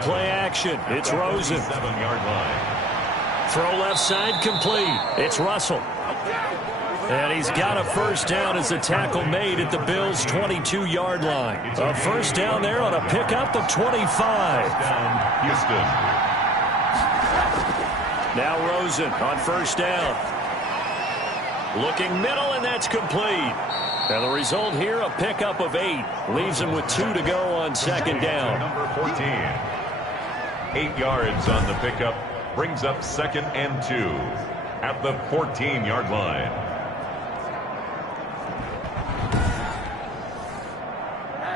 Play action. It's Rosen. 7-yard line. Throw left side complete. It's Russell. And he's got a first down as the tackle made at the Bills' 22-yard line. A first down there on a pickup of 25. Down, Houston. Now Rosen on first down. Looking middle, and that's complete. And the result here, a pickup of 8. Leaves him with 2 to go on second down. Number 14. 8 yards on the pickup. Brings up 2nd and 2 at the 14-yard line.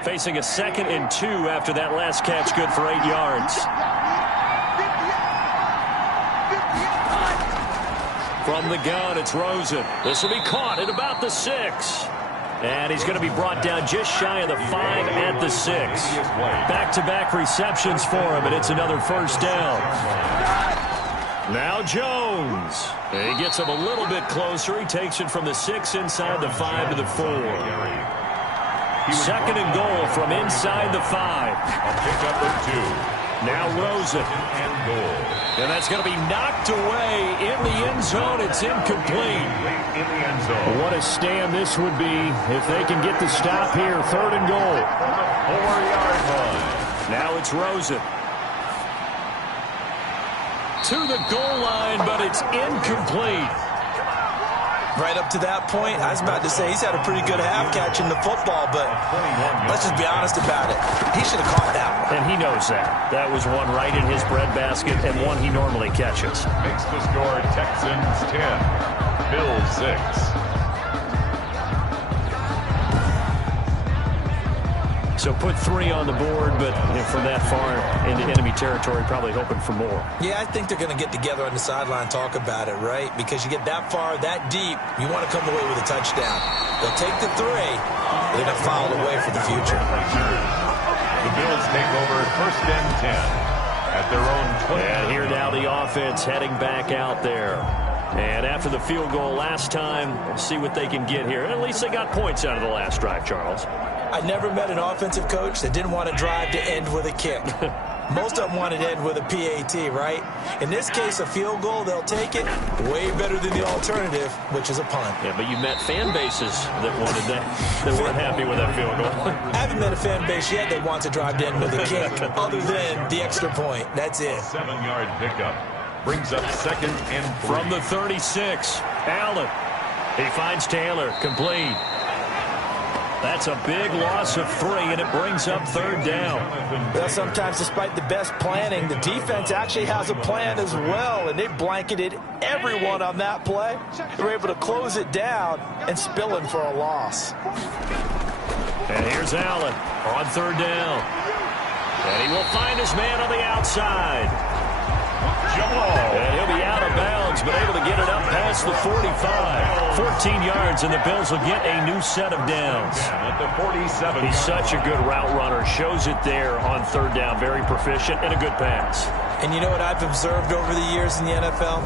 Facing a 2nd and 2 after that last catch, good for 8 yards. From the gun, it's Rosen. This will be caught at about the 6. And he's going to be brought down just shy of the 5 at the 6. Back-to-back receptions for him, and it's another first down. Now Jones. He gets him a little bit closer. He takes it from the 6 inside the 5 to the 4. 2nd and goal from inside the 5. A pickup of 2. Now Rosen. And goal. And that's going to be knocked away in the end zone. It's incomplete. In the end zone. What a stand this would be if they can get the stop here. 3rd and goal. 4-yard line. Now it's Rosen. To the goal line, but it's incomplete. Right up to that point, I was about to say he's had a pretty good half catching the football, but let's just be honest about it. He should have caught that one. And he knows that. That was one right in his breadbasket and one he normally catches. Makes the score Texans 10, Bills 6. So put 3 on the board, but from that far into enemy territory, probably hoping for more. Yeah, I think they're going to get together on the sideline, talk about it, right? Because you get that far, that deep, you want to come away with a touchdown. They'll take the 3, but they're going to file away for the future. The Bills take over 1st and 10 at their own 20. And here now the offense heading back out there. And after the field goal last time, we'll see what they can get here. And at least they got points out of the last drive, Charles. I never met an offensive coach that didn't want to drive to end with a kick. Most of them wanted to end with a PAT, right? In this case, a field goal, they'll take it. Way better than the alternative, which is a punt. Yeah, but you met fan bases that wanted that, that weren't happy with that field goal. I haven't met a fan base yet that wants to drive to end with a kick, other than the extra point. That's it. 7-yard pickup. Brings up 2nd and 3. From the 36, Allen. He finds Taylor, complete. That's a big loss of 3, and it brings up 3rd down. Well, sometimes despite the best planning, the defense actually has a plan as well, and they blanketed everyone on that play. They were able to close it down and spill in for a loss. And here's Allen on 3rd down. And he will find his man on the outside. And he'll be out of bounds, but able to get it up past the 45. 14 yards, and the Bills will get a new set of downs. At the 47. He's such a good route runner. Shows it there on 3rd down. Very proficient and a good pass. And you know what I've observed over the years in the NFL?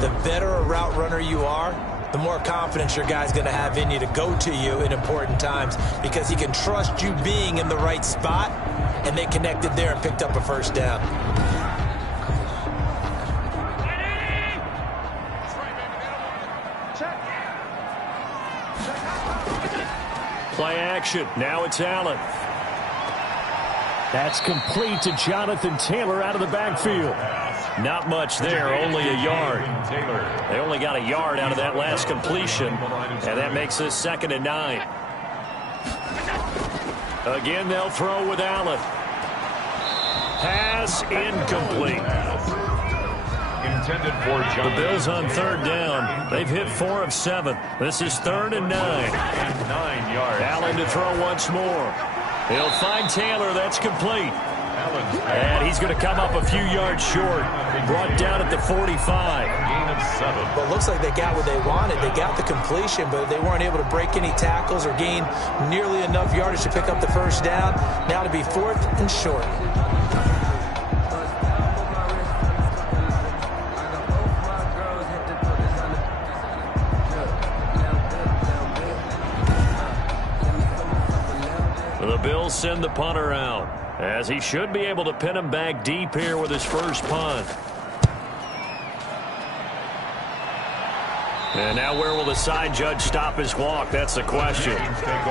The better a route runner you are, the more confidence your guy's going to have in you to go to you in important times because he can trust you being in the right spot, and they connected there and picked up a first down. Play action. Now it's Allen. That's complete to Jonathan Taylor out of the backfield. Not much there, only a yard. They only got a yard out of that last completion, and that makes this 2nd and 9. Again, they'll throw with Allen. Pass incomplete. Intended for John. The Bills on 3rd down. They've hit 4 of 7. This is 3rd and 9. And 9 yards. Allen to throw once more. He'll find Taylor. That's complete. And he's going to come up a few yards short. Brought down at the 45. Gain of 7. Well, it looks like they got what they wanted. They got the completion, but they weren't able to break any tackles or gain nearly enough yardage to pick up the first down. Now to be 4th and short. The Bills send the punter out. as he should be able to pin him back deep here with his first punt. And now where will the side judge stop his walk? That's the question.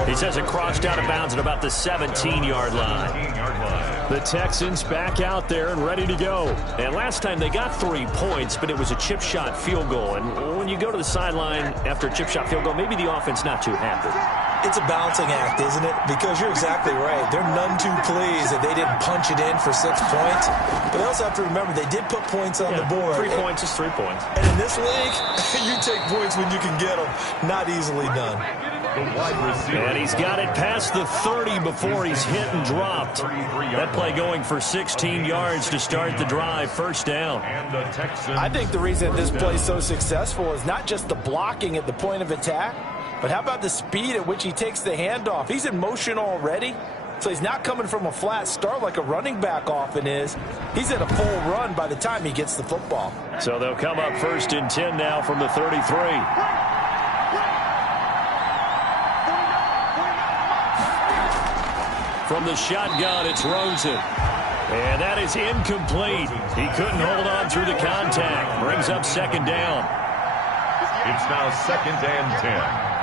He says it crossed out of bounds at about the 17-yard line. The Texans back out there and ready to go. And last time they got 3 points, but it was a chip shot field goal. And when you go to the sideline after a chip shot field goal, maybe the offense not too happy. It's a balancing act, isn't it? Because you're exactly right. They're none too pleased that they didn't punch it in for 6 points. But they also have to remember they did put points on the board. 3 points is 3 points. And in this league, you take points when you can get them. Not easily done. And he's got it past the 30 before he's hit and dropped. That play going for 16 yards to start the drive. First down. I think the reason this play is so successful is not just the blocking at the point of attack, but how about the speed at which he takes the handoff? He's in motion already, so he's not coming from a flat start like a running back often is. He's at a full run by the time he gets the football. So they'll come up 1st and 10 now from the 33. From the shotgun, it's Rosen. And that is incomplete. He couldn't hold on through the contact. Brings up 2nd down. It's now 2nd and 10.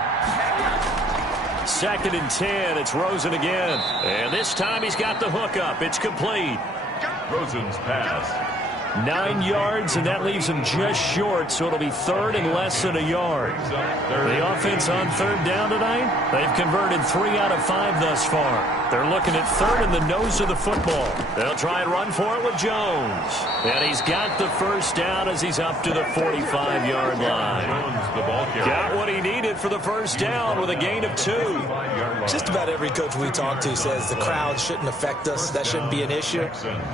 2nd and 10. It's Rosen again. And this time he's got the hook up. It's complete. Rosen's pass. 9 yards, and that leaves him just short, so it'll be 3rd and less than a yard. The offense on 3rd down tonight, they've converted 3 out of 5 thus far. They're looking at 3rd in the nose of the football. They'll try and run for it with Jones. And he's got the first down as he's up to the 45-yard line. Got what he needed for the first down with a gain of 2. Just about every coach we talk to says the crowd shouldn't affect us. That shouldn't be an issue.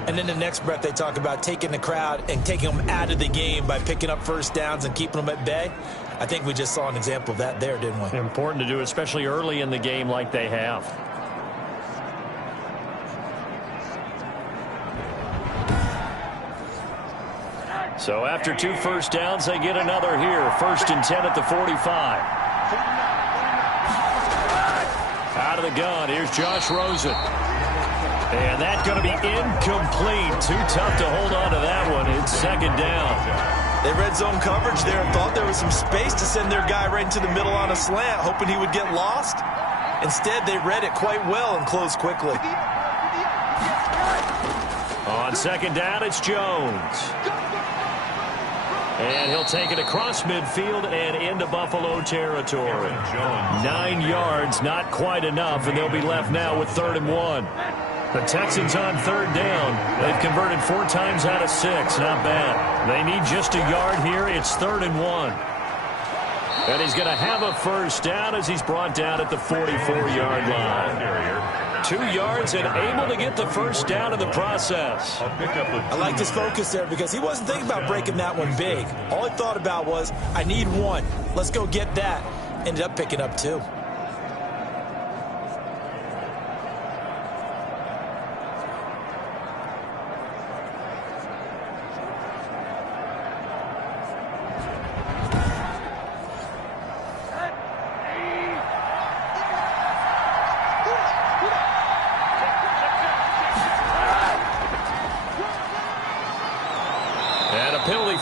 And then the next breath they talk about taking the crowd and taking them out of the game by picking up first downs and keeping them at bay. I think we just saw an example of that there, didn't we? Important to do, especially early in the game like they have. So after 2 first downs, they get another here. 1st and 10 at the 45. Out of the gun, here's Josh Rosen. And that's going to be incomplete. Too tough to hold on to that one. It's 2nd down. They read zone coverage there and thought there was some space to send their guy right into the middle on a slant, hoping he would get lost. Instead, they read it quite well and closed quickly. On 2nd down, it's Jones. And he'll take it across midfield and into Buffalo territory. 9 yards, not quite enough, and they'll be left now with 3rd and 1. The Texans on 3rd down. They've converted 4 times out of 6. Not bad. They need just a yard here. It's 3rd and 1. And he's going to have a first down as he's brought down at the 44-yard line. 2 yards and able to get the first down in the process. I like his focus there because he wasn't thinking about breaking that one big. All he thought about was, I need 1. Let's go get that. Ended up picking up 2.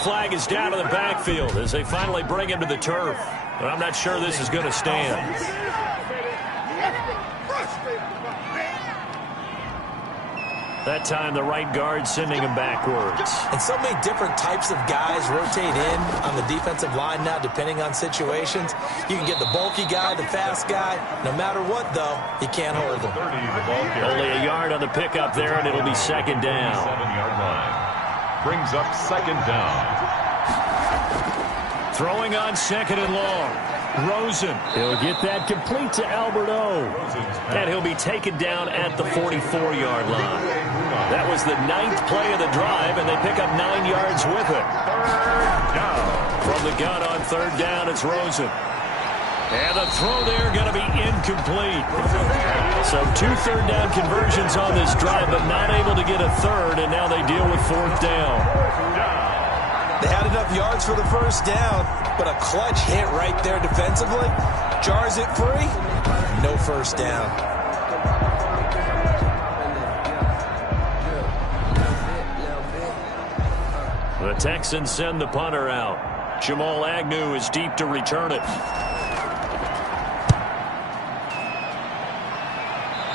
Flag is down to the backfield as they finally bring him to the turf. But I'm not sure this is going to stand. That time the right guard sending him backwards. And so many different types of guys rotate in on the defensive line now depending on situations. You can get the bulky guy, the fast guy. No matter what, though, you can't hold him. Only a yard on the pickup there, and it'll be 2nd down. 7-yard line. Brings up 2nd down. Throwing on 2nd and long. Rosen. He'll get that complete to Alberto. And he'll be taken down at the 44-yard line. That was the 9th play of the drive, and they pick up 9 yards with it. 3rd down. From the gun on 3rd down, it's Rosen. And the throw there going to be incomplete. So 2 third down conversions on this drive, but not able to get a 3rd, and now they deal with 4th down. They had enough yards for the first down, but a clutch hit right there defensively. Jars it free. No first down. The Texans send the punter out. Jamal Agnew is deep to return it.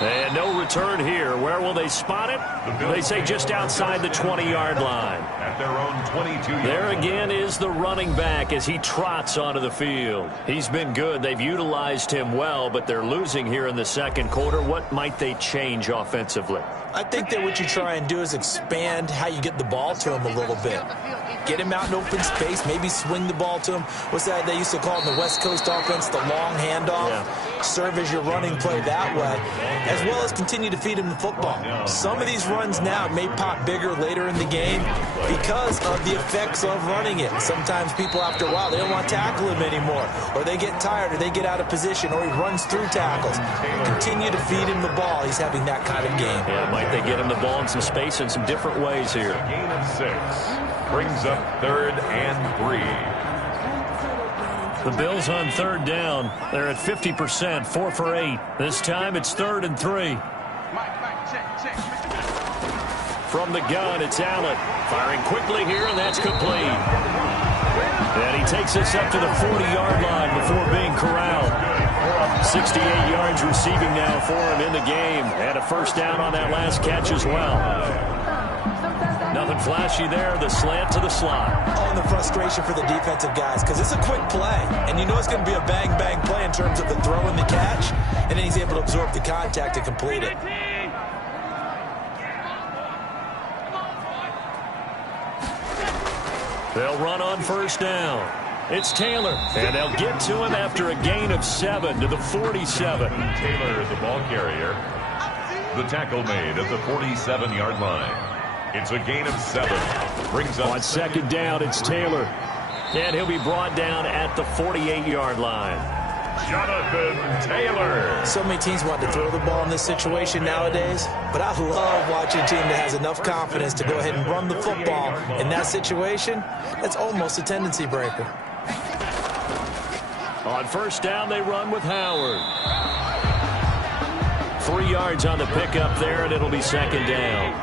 And no return here. Where will they spot it? They say just outside the 20-yard line. At their own 22-yard There line. again is the running back as he trots onto the field. He's been good. They've utilized him well, but they're losing here in the second quarter. What might they change offensively? I think that what you try and do is expand how you get the ball to him a little bit. Get him out in open space, maybe swing the ball to him. What's that they used to call in the West Coast offense, the long handoff? Yeah. Serve as your running play that way, as well as continue to feed him the football. Some of these runs now may pop bigger later in the game because of the effects of running it. Sometimes people, after a while, they don't want to tackle him anymore, or they get tired, or they get out of position, or he runs through tackles. Continue to feed him the ball. He's having that kind of game. Yeah, might they get him the ball in some space in some different ways here. Gain of 6. Brings up 3rd and 3. The Bills on 3rd down. They're at 50%, 4 for 8. This time it's 3rd and 3. From the gun, it's Allen. Firing quickly here, and that's complete. And he takes us up to the 40-yard line before being corralled. 68 yards receiving now for him in the game. And a first down on that last catch as well. Nothing flashy there. The slant to the slot. Oh, and the frustration for the defensive guys, because it's a quick play, and you know it's going to be a bang-bang play in terms of the throw and the catch, and then he's able to absorb the contact and complete it. They'll run on first down. It's Taylor, and they'll get to him after a gain of 7 to the 47. Taylor, the ball carrier. The tackle made at the 47-yard line. It's a gain of 7. Brings up on second down, it's Taylor. And he'll be brought down at the 48-yard line. Jonathan Taylor. So many teams want to throw the ball in this situation nowadays, but I love watching a team that has enough confidence to go ahead and run the football. In that situation, that's almost a tendency breaker. On first down, they run with Howard. 3 yards on the pickup there, and it'll be second down.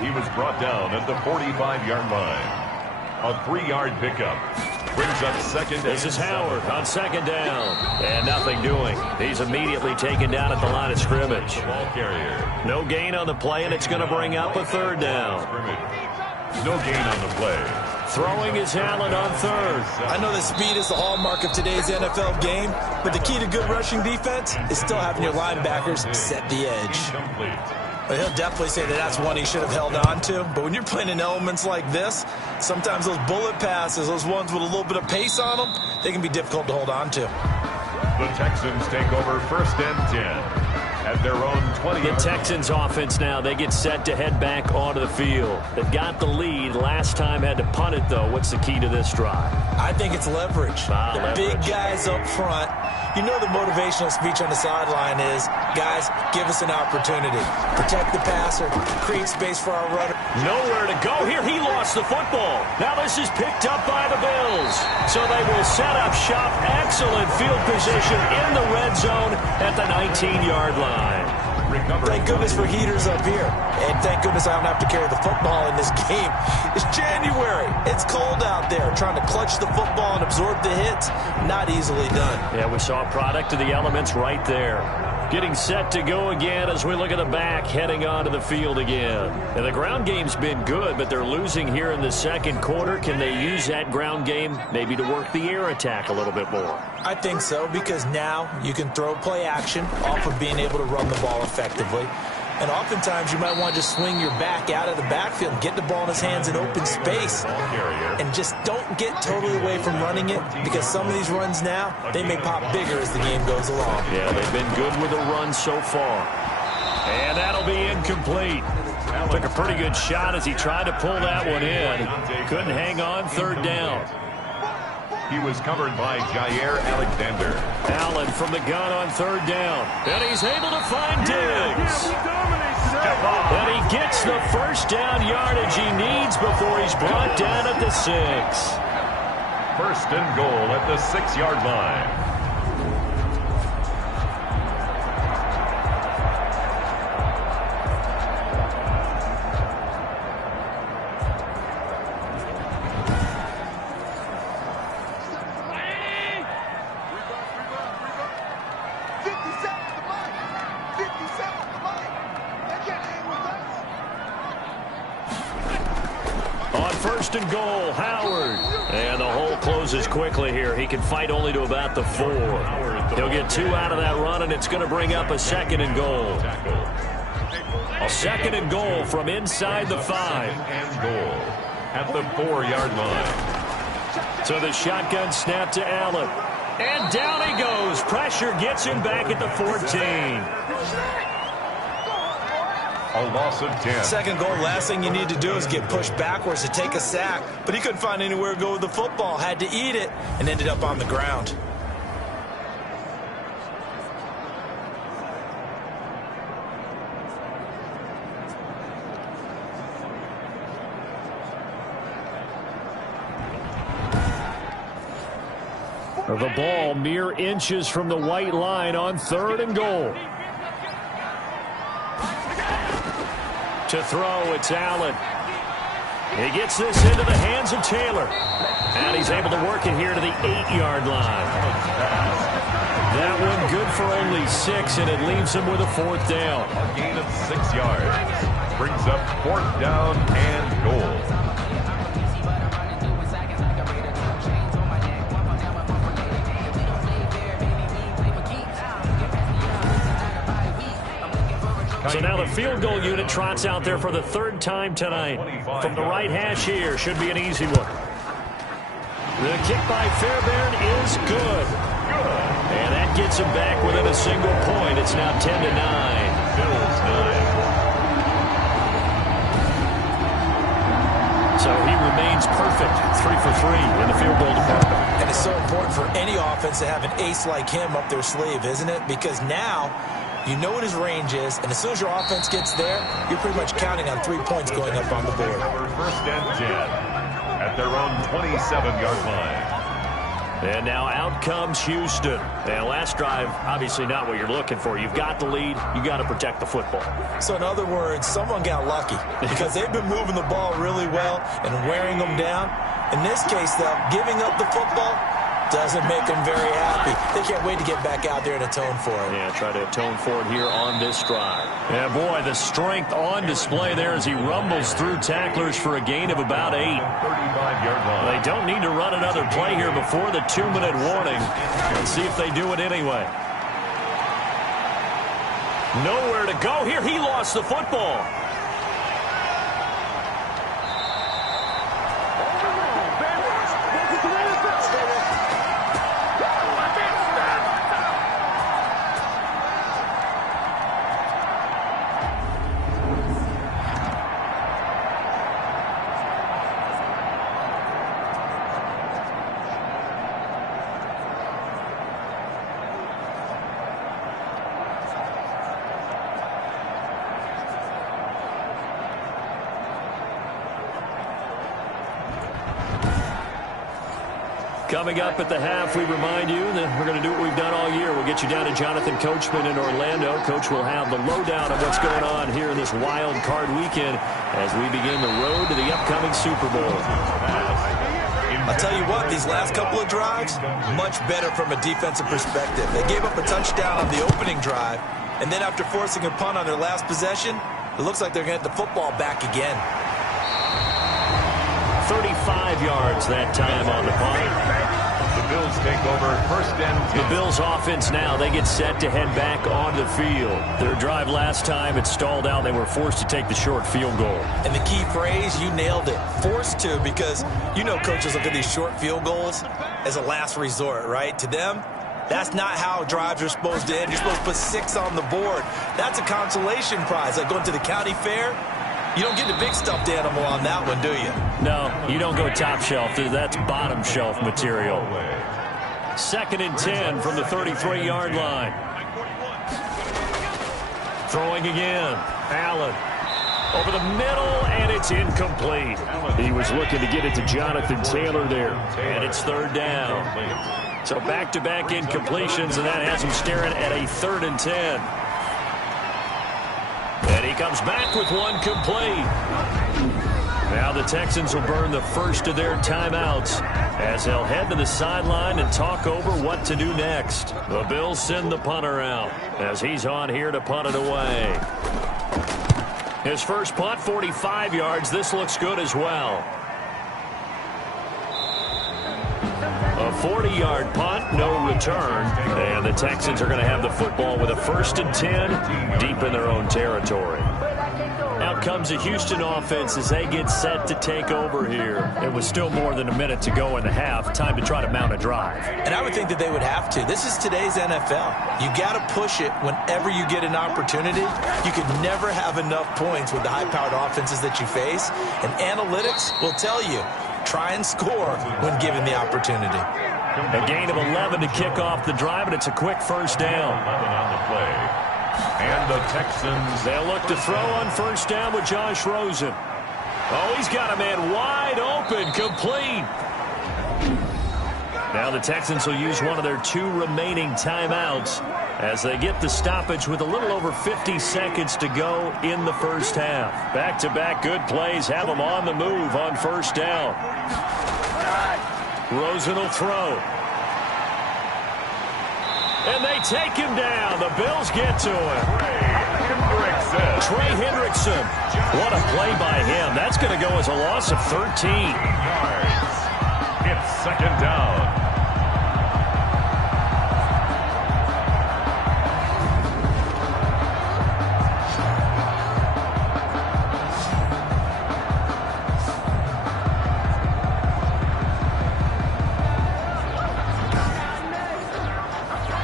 He was brought down at the 45-yard line. A 3-yard pickup. Brings up second. This is Howard on second down. And nothing doing. He's immediately taken down at the line of scrimmage. Ball carrier. No gain on the play, and it's going to bring up a third down. No gain on the play. Throwing is Allen on third. I know that speed is the hallmark of today's NFL game, but the key to good rushing defense is still having your linebackers set the edge. Well, he'll definitely say that that's one he should have held on to. But when you're playing in elements like this, sometimes those bullet passes, those ones with a little bit of pace on them, they can be difficult to hold on to. The Texans take over first and 10 at their own 20. The Texans offense now, they get set to head back onto the field. They've got the lead. Last time had to punt it, though. What's the key to this drive? I think it's leverage. The big guys up front. You know the motivational speech on the sideline is, guys, give us an opportunity. Protect the passer, create space for our runner. Nowhere to go here. He lost the football. Now this is picked up by the Bills. So they will set up shop. Excellent field position in the red zone at the 19-yard line. Thank goodness for heaters up here. And thank goodness I don't have to carry the football in this game. It's January. It's cold out there. Trying to clutch the football and absorb the hits, not easily done. Yeah, we saw a product of the elements right there. Getting set to go again as we look at the back, heading onto the field again. And the ground game's been good, but they're losing here in the second quarter. Can they use that ground game maybe to work the air attack a little bit more? I think so, because now you can throw play action off of being able to run the ball effectively. And oftentimes you might want to just swing your back out of the backfield and get the ball in his hands in open space. And just don't get totally away from running it, because some of these runs now, they may pop bigger as the game goes along. Yeah, they've been good with the run so far. And that'll be incomplete. Took a pretty good shot as he tried to pull that one in. Couldn't hang on, third down. He was covered by Jair Alexander. Allen from the gun on third down. And he's able to find Diggs. And he gets the first down yardage he needs before he's brought down at the 6. First and goal at the 6-yard line. first and goal. Howard. And the hole closes quickly here. He can fight only to about the 4. He'll get 2 out of that run, and it's going to bring up a second and goal. A second and goal from inside the 5. And goal at the 4-yard line. So the shotgun snap to Allen. And down he goes. Pressure gets him back at the 14. A loss of 10. Second goal, last thing you need to do is get pushed backwards to take a sack. But he couldn't find anywhere to go with the football. Had to eat it and ended up on the ground. The ball mere inches from the white line on 3rd and goal. To throw, it's Allen. He gets this into the hands of Taylor. And he's able to work it here to the 8-yard line. That one good for only 6, and it leaves him with a 4th down. A gain of 6 yards. Brings up 4th down and goal. So now the field goal unit trots out there for the 3rd time tonight. From the right hash here, should be an easy one. The kick by Fairbairn is good. And that gets him back within a single point. It's now 10-9. Bills 9. So he remains perfect. 3 for 3 in the field goal department. And it's so important for any offense to have an ace like him up their sleeve, isn't it? Because now you know what his range is, and as soon as your offense gets there, you're pretty much counting on 3 points going up on the board. First and 10 at their own 27-yard line. And now out comes Houston. And last drive, obviously not what you're looking for. You've got the lead. You got to protect the football. So in other words, someone got lucky because they've been moving the ball really well and wearing them down. In this case, though, giving up the football doesn't make them very happy. They can't wait to get back out there and atone for it. Yeah, try to atone for it here on this drive. Yeah, boy, the strength on display there as he rumbles through tacklers for a gain of about 8. 35-yard line. They don't need to run another play here before the 2-minute warning. Let's see if they do it anyway. Nowhere to go here. He lost the football. Coming up at the half, we remind you that we're going to do what we've done all year. We'll get you down to Jonathan Coachman in Orlando. Coach will have the lowdown of what's going on here in this wild card weekend as we begin the road to the upcoming Super Bowl. I'll tell you what, these last couple of drives, much better from a defensive perspective. They gave up a touchdown on the opening drive, and then after forcing a punt on their last possession, it looks like they're going to get the football back again. 35 yards that time on the punt. The Bills take over first and 10. The Bills offense now, they get set to head back on the field. Their drive last time, it stalled out. They were forced to take the short field goal. And the key phrase, you nailed it, forced to, because you know coaches look at these short field goals as a last resort, right? To them, that's not how drives are supposed to end. You're supposed to put 6 on the board. That's a consolation prize, like going to the county fair. You don't get the big stuffed animal on that one, do you? No, you don't go top shelf. That's bottom shelf material. 2nd and 10 from the 33-yard line. Throwing again. Allen over the middle, and it's incomplete. He was looking to get it to Jonathan Taylor there, and it's 3rd down. So back-to-back incompletions, and that has him staring at a 3rd and 10. And he comes back with one complete. Now the Texans will burn the first of their timeouts as they'll head to the sideline and talk over what to do next. The Bills send the punter out as he's on here to punt it away. His first punt, 45 yards. This looks good as well. A 40-yard punt, no return. And the Texans are going to have the football with a 1st and 10 deep in their own territory. Out comes the Houston offense as they get set to take over here. It was still more than a minute to go in the half. Time to try to mount a drive. And I would think that they would have to. This is today's NFL. You got to push it whenever you get an opportunity. You could never have enough points with the high-powered offenses that you face. And analytics will tell you, try and score when given the opportunity. A gain of 11 to kick off the drive, and it's a quick 1st down. 11 on the play. And the Texans, they'll look to throw on 1st down with Josh Rosen. Oh, he's got a man wide open, complete. Now the Texans will use one of their 2 remaining timeouts as they get the stoppage with a little over 50 seconds to go in the 1st half. Back-to-back good plays have them on the move on 1st down. Rosen will throw. And they take him down. The Bills get to him. Trey Hendrickson. What a play by him. That's going to go as a loss of 13. It's 2nd down.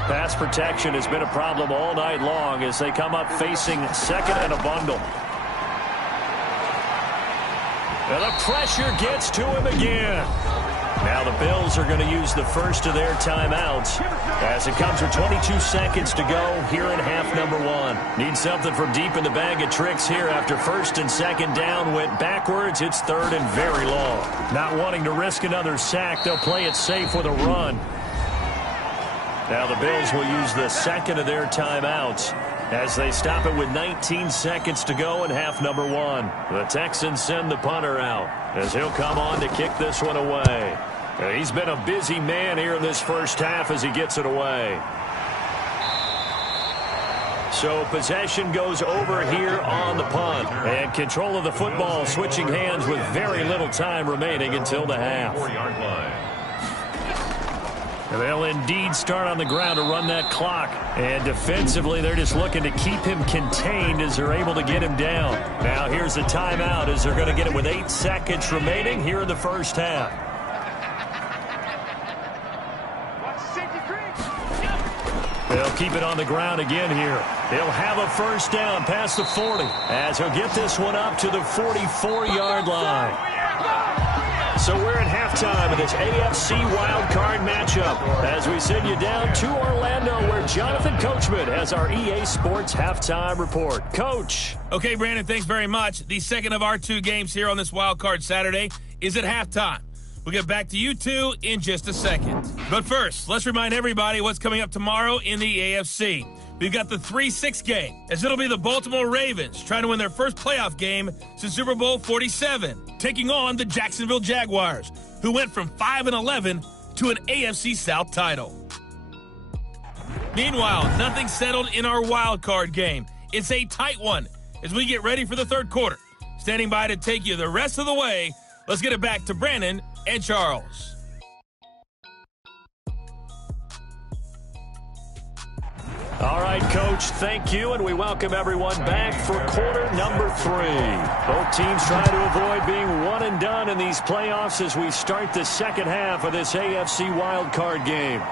Pass protection has been a problem all night long as they come up facing 2nd and a bundle. And the pressure gets to him again. Now the Bills are going to use the first of their timeouts as it comes with 22 seconds to go here in half number 1. Need something from deep in the bag of tricks here after 1st and 2nd down went backwards. It's 3rd and very long. Not wanting to risk another sack, they'll play it safe with a run. Now the Bills will use the 2nd of their timeouts as they stop it with 19 seconds to go in half number 1. The Texans send the punter out as he'll come on to kick this one away. He's been a busy man here in this 1st half as he gets it away. So possession goes over here on the punt. And control of the football switching hands with very little time remaining until the half. 4-yard line. They'll indeed start on the ground to run that clock. And defensively, they're just looking to keep him contained as they're able to get him down. Now here's a timeout as they're going to get it with 8 seconds remaining here in the 1st half. They'll keep it on the ground again here. He'll have a 1st down past the 40 as he'll get this one up to the 44-yard line. So we're at halftime of this AFC wildcard matchup as we send you down to Orlando where Jonathan Coachman has our EA Sports halftime report. Coach. Okay, Brandon, thanks very much. The second of our 2 games here on this wildcard Saturday is at halftime. We'll get back to you two in just a second. But first, let's remind everybody what's coming up tomorrow in the AFC. We've got the 3-6 game, as it'll be the Baltimore Ravens trying to win their first playoff game since Super Bowl 47, taking on the Jacksonville Jaguars, who went from 5-11 to an AFC South title. Meanwhile, nothing settled in our wild card game. It's a tight one as we get ready for the 3rd quarter. Standing by to take you the rest of the way, let's get it back to Brandon and Charles. All right, Coach, thank you, and we welcome everyone back for quarter number 3. Both teams trying to avoid being one and done in these playoffs as we start the 2nd half of this AFC wildcard game.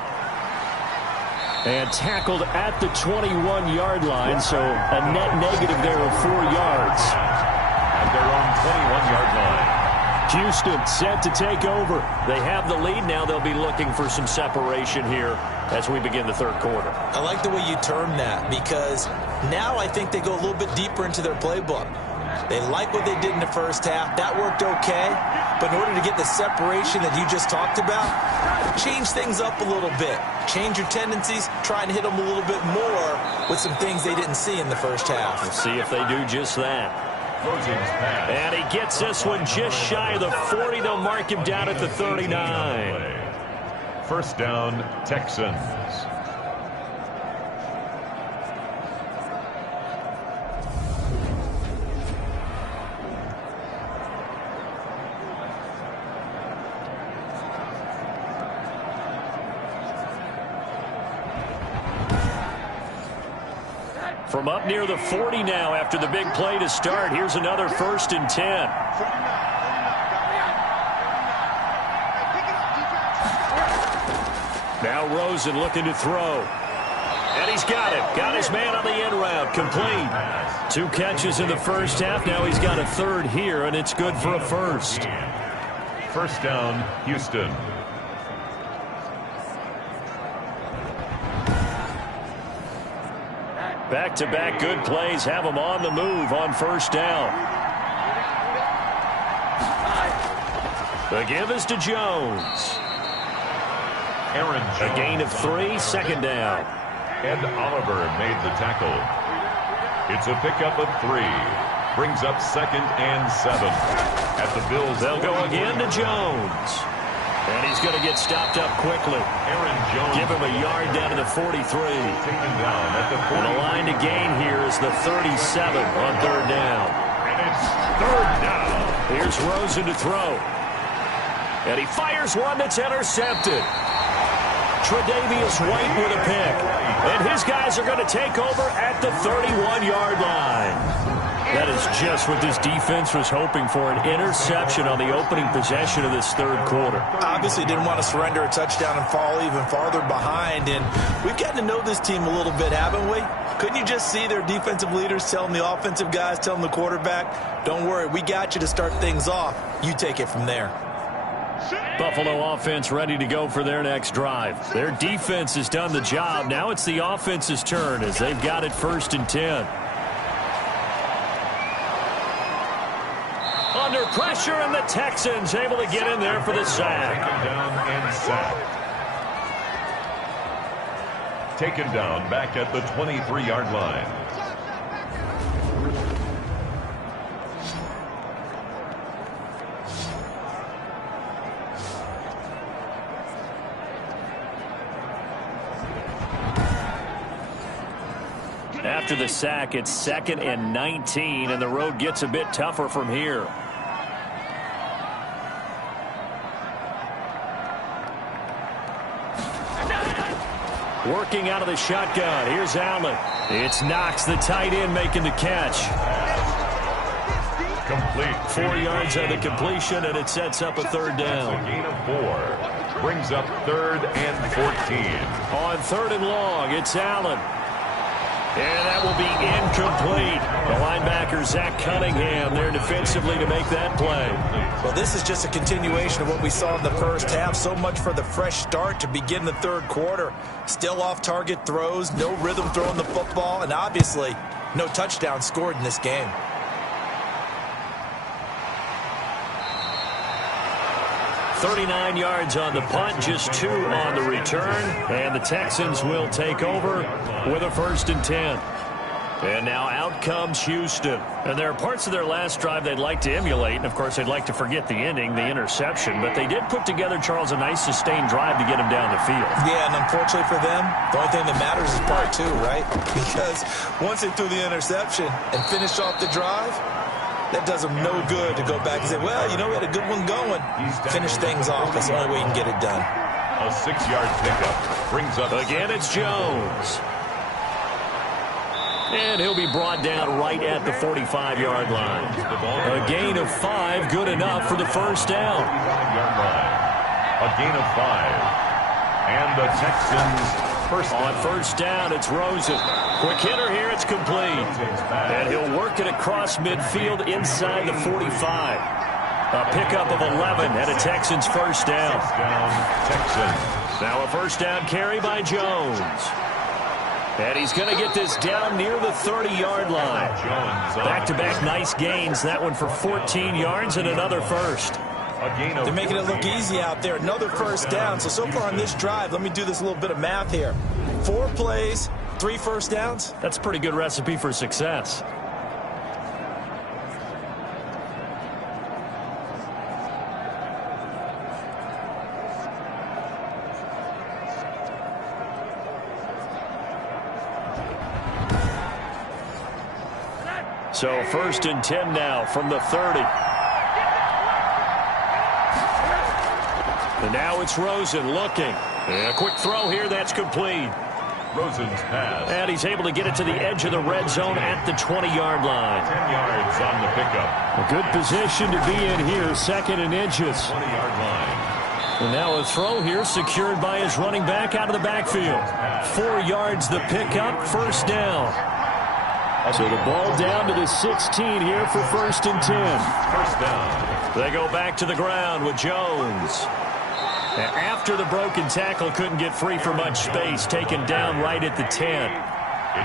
And tackled at the 21-yard line, so a net negative there of 4 yards. At their own 21-yard line. Houston set to take over. They have the lead. Now they'll be looking for some separation here as we begin the 3rd quarter. I like the way you term that because now I think they go a little bit deeper into their playbook. They like what they did in the 1st half. That worked okay. But in order to get the separation that you just talked about, change things up a little bit. Change your tendencies. Try and hit them a little bit more with some things they didn't see in the 1st half. We'll see if they do just that. And he gets this one just shy of the 40. They'll mark him down at the 39. 1st down, Texans. From up near the 40 now after the big play to start. Here's another 1st and 10. Now Rosen looking to throw. And he's got it. Got his man on the end route. Complete. 2 catches in the first half. Now he's got a 3rd here, and it's good for a 1st. First down, Houston. Back-to-back good plays have him on the move on 1st down. The give is to Jones. Aaron Jones. A gain of 3, 2nd down. Ed Oliver made the tackle. It's a pickup of 3. Brings up 2nd and 7. At the Bills. They'll go again to Jones. And he's going to get stopped up quickly. Aaron Jones. Give him a yard down to the 43. Taken down at the 40. And the line to gain here is the 37 on 3rd down. And it's 3rd down. Here's Rosen to throw. And he fires one that's intercepted. Tre'Davious White with a pick. And his guys are going to take over at the 31-yard line. That is just what this defense was hoping for, an interception on the opening possession of this 3rd quarter. Obviously didn't want to surrender a touchdown and fall even farther behind. And we've gotten to know this team a little bit, haven't we? Couldn't you just see their defensive leaders telling the offensive guys, telling the quarterback, don't worry, we got you to start things off. You take it from there. Buffalo offense ready to go for their next drive. Their defense has done the job. Now it's the offense's turn as they've got it 1st and 10. Under pressure, and the Texans able to get in there for the sack. Taken down and sacked. Taken down back at the 23-yard line. After the sack, it's 2nd and 19, and the road gets a bit tougher from here. Working out of the shotgun. Here's Allen. It's Knox, the tight end, making the catch. Complete. 4 yards on the completion, and it sets up a 3rd down. A gain of 4. Brings up 3rd and 14. On 3rd and long, it's Allen. And that will be incomplete. The linebacker, Zach Cunningham, there defensively to make that play. Well, this is just a continuation of what we saw in the first half. So much for the fresh start to begin the 3rd quarter. Still off-target throws, no rhythm throwing the football, and obviously no touchdown scored in this game. $39 yards on the punt, just 2 on the return, and the Texans will take over with a 1st and 10. And now out comes Houston. And there are parts of their last drive they'd like to emulate, and of course they'd like to forget the ending, the interception, but they did put together, Charles, a nice sustained drive to get them down the field. Yeah, and unfortunately for them, the only thing that matters is part 2, right? Because once they threw the interception and finished off the drive, that does them no good to go back and say, well, you know, we had a good one going. Finish things off. That's the only way you can get it done. A 6-yard pickup brings up. Again, it's Jones. And he'll be brought down right at the 45-yard line. A gain of 5, good enough for the 1st down. 45-yard line. A gain of 5. And the Texans on 1st down, it's Rosen. Quick hitter here, it's complete. And he'll work it across midfield inside the 45. A pickup of 11 and a Texans 1st down. Texans. Now a 1st down carry by Jones. And he's going to get this down near the 30-yard line. Back-to-back nice gains. That one for 14 yards and another 1st. They're making it look easy out there. Another 1st down. So far on this drive, let me do this little bit of math here. 4 plays, 3 1st downs. That's a pretty good recipe for success. So 1st and 10 now from the 30. And now it's Rosen looking. And a quick throw here, that's complete. Rosen's pass. And he's able to get it to the edge of the red zone at the 20-yard line. 10 yards on the pickup. A good position to be in here, 2nd and inches. 20-yard line. And now a throw here secured by his running back out of the backfield. 4 yards the pickup, 1st down. So the ball down to the 16 here for 1st and 10. 1st down. They go back to the ground with Jones. After the broken tackle, couldn't get free for much space, taken down right at the 10.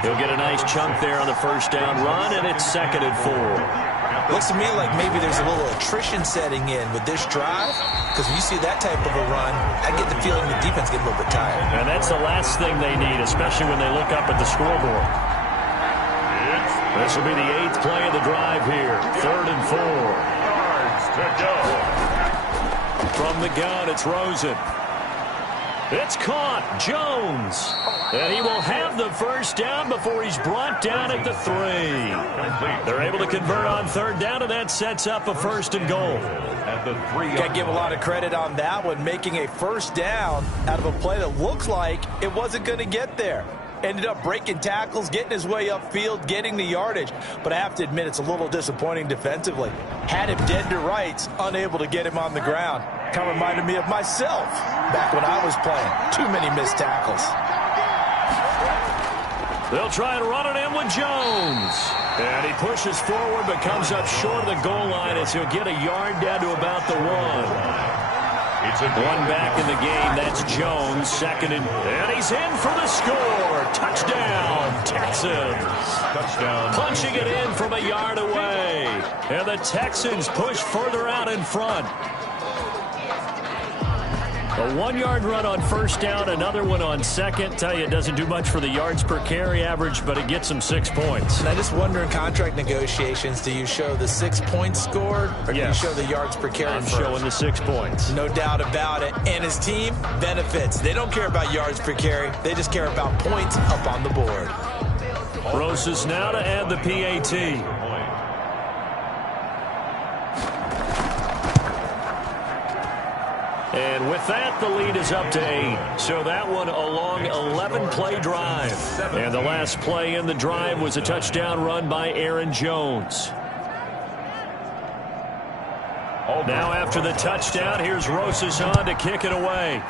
He'll get a nice chunk there on the 1st down run, and it's 2nd and 4. Looks to me like maybe there's a little attrition setting in with this drive, because when you see that type of a run, I get the feeling the defense gets a little bit tired. And that's the last thing they need, especially when they look up at the scoreboard. This will be the 8th play of the drive here. 3rd and 4. Yards to go. From the gun, it's Rosen. It's caught. Jones. And he will have the 1st down before he's brought down at the 3. They're able to convert on 3rd down, and that sets up a 1st and goal. At the 3. Got to give a lot of credit on that one, making a 1st down out of a play that looks like it wasn't going to get there. Ended up breaking tackles, getting his way upfield, getting the yardage. But I have to admit, it's a little disappointing defensively. Had him dead to rights, unable to get him on the ground. Kind of reminded me of myself back when I was playing. Too many missed tackles. They'll try and run it in with Jones. And he pushes forward but comes up short of the goal line as he'll get a yard down to about the 1. It's a 1 back in the game. That's Jones. 2nd and he's in for the score. Touchdown, Texans. touchdown. Punching it in from a yard away. And the Texans push further out in front. A 1-yard run on 1st down, another one on 2nd. Tell you, it doesn't do much for the yards per carry average, but it gets them 6 points. And I just wonder in contract negotiations, do you show the 6 points scored, or do you show the yards per carry I'm first? showing the 6 points. No doubt about it. And his team benefits. They don't care about yards per carry. They just care about points up on the board. Rosas now to add the PAT. And with that, the lead is up to 8. So that one a long 11-play drive. And the last play in the drive was a touchdown run by Aaron Jones. Now after the touchdown, here's Rosas on to kick it away.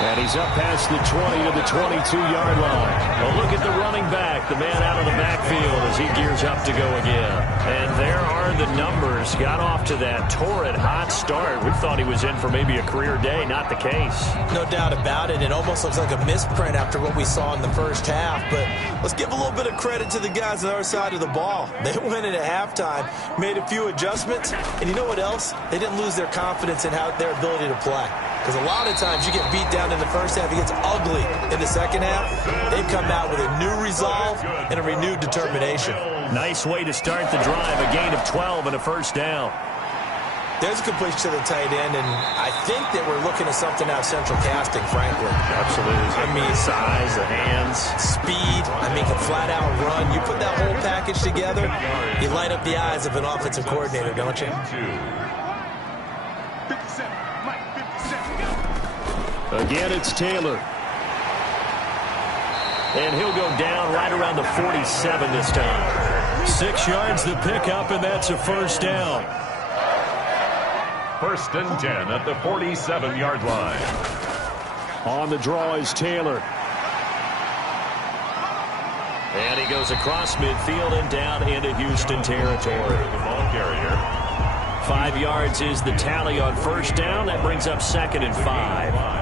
And he's up past the 20 to the 22-yard line. A look at the running back, the man out of the backfield as he gears up to go again. And there are the numbers. Got off to that torrid hot start. We thought he was in for maybe a career day. Not the case. No doubt about it. It almost looks like a misprint after what we saw in the first half. But let's give a little bit of credit to the guys on our side of the ball. They went in at halftime, made a few adjustments, and you know what else? They didn't lose their confidence in their ability to play. Because a lot of times you get beat down in the first half, it gets ugly in the second half. They've come out with a new resolve and a renewed determination. Nice way to start the drive, a gain of 12 and a 1st down. There's a completion to the tight end, and I think that we're looking at something out of central casting, frankly. Absolutely. I mean, size, the hands, speed, I mean, can flat out run. You put that whole package together, you light up the eyes of an offensive coordinator, don't you? Again, it's Taylor. And he'll go down right around the 47 this time. 6 yards the pickup, and that's a 1st down. 1st and 10 at the 47-yard line. On the draw is Taylor. And he goes across midfield and down into Houston territory. The ball carrier. 5 yards is the tally on 1st down. That brings up 2nd and 5.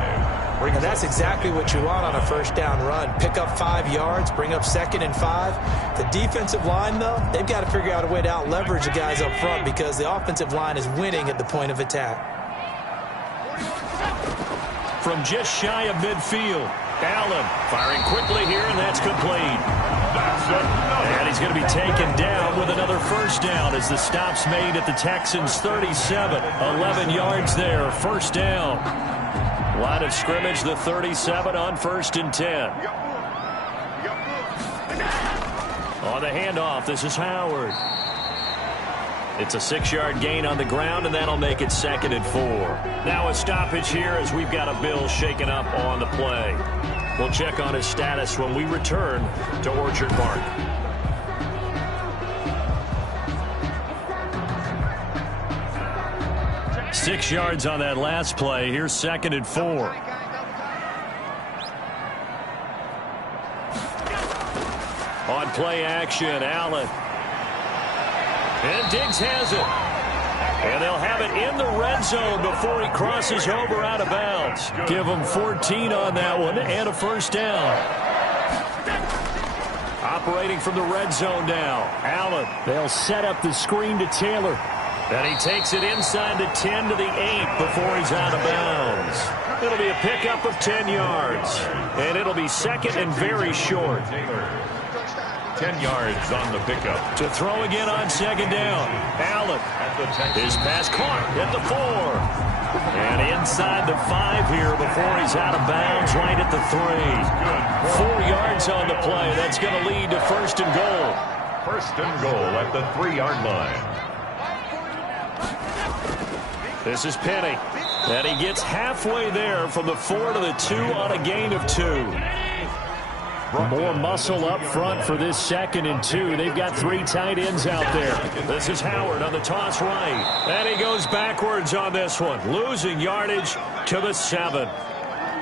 And that's exactly what you want on a 1st down run. Pick up 5 yards, bring up 2nd and 5. The defensive line, though, they've got to figure out a way to out-leverage the guys up front because the offensive line is winning at the point of attack. From just shy of midfield, Allen firing quickly here, and that's complete. And he's going to be taken down with another 1st down as the stop's made at the Texans' 37. 11 yards there, 1st down. Line of scrimmage, the 37 on 1st and 10. On the handoff, this is Howard. It's a 6-yard gain on the ground, and that'll make it 2nd and 4. Now a stoppage here as we've got a Bill shaken up on the play. We'll check on his status when we return to Orchard Park. Six yards on that last play. Here's 2nd and 4. On play action, Allen. And Diggs has it. And they'll have it in the red zone before he crosses over out of bounds. Give him 14 on that one and a first down. Operating from the red zone now, Allen. They'll set up the screen to Taylor. And he takes it inside the 10 to the 8 before he's out of bounds. It'll be a pickup of 10 yards. And it'll be 2nd and very short. 10 yards on the pickup. To throw again on 2nd down. Allen. His pass caught at the 4. And inside the 5 here before he's out of bounds right at the 3. 4 yards on the play. That's going to lead to 1st and goal. 1st and goal at the 3-yard line. This is Penny. And he gets halfway there from the 4 to the 2 on a gain of 2. More muscle up front for this 2nd and 2. They've got 3 tight ends out there. This is Howard on the toss right. And he goes backwards on this one, losing yardage to the 7.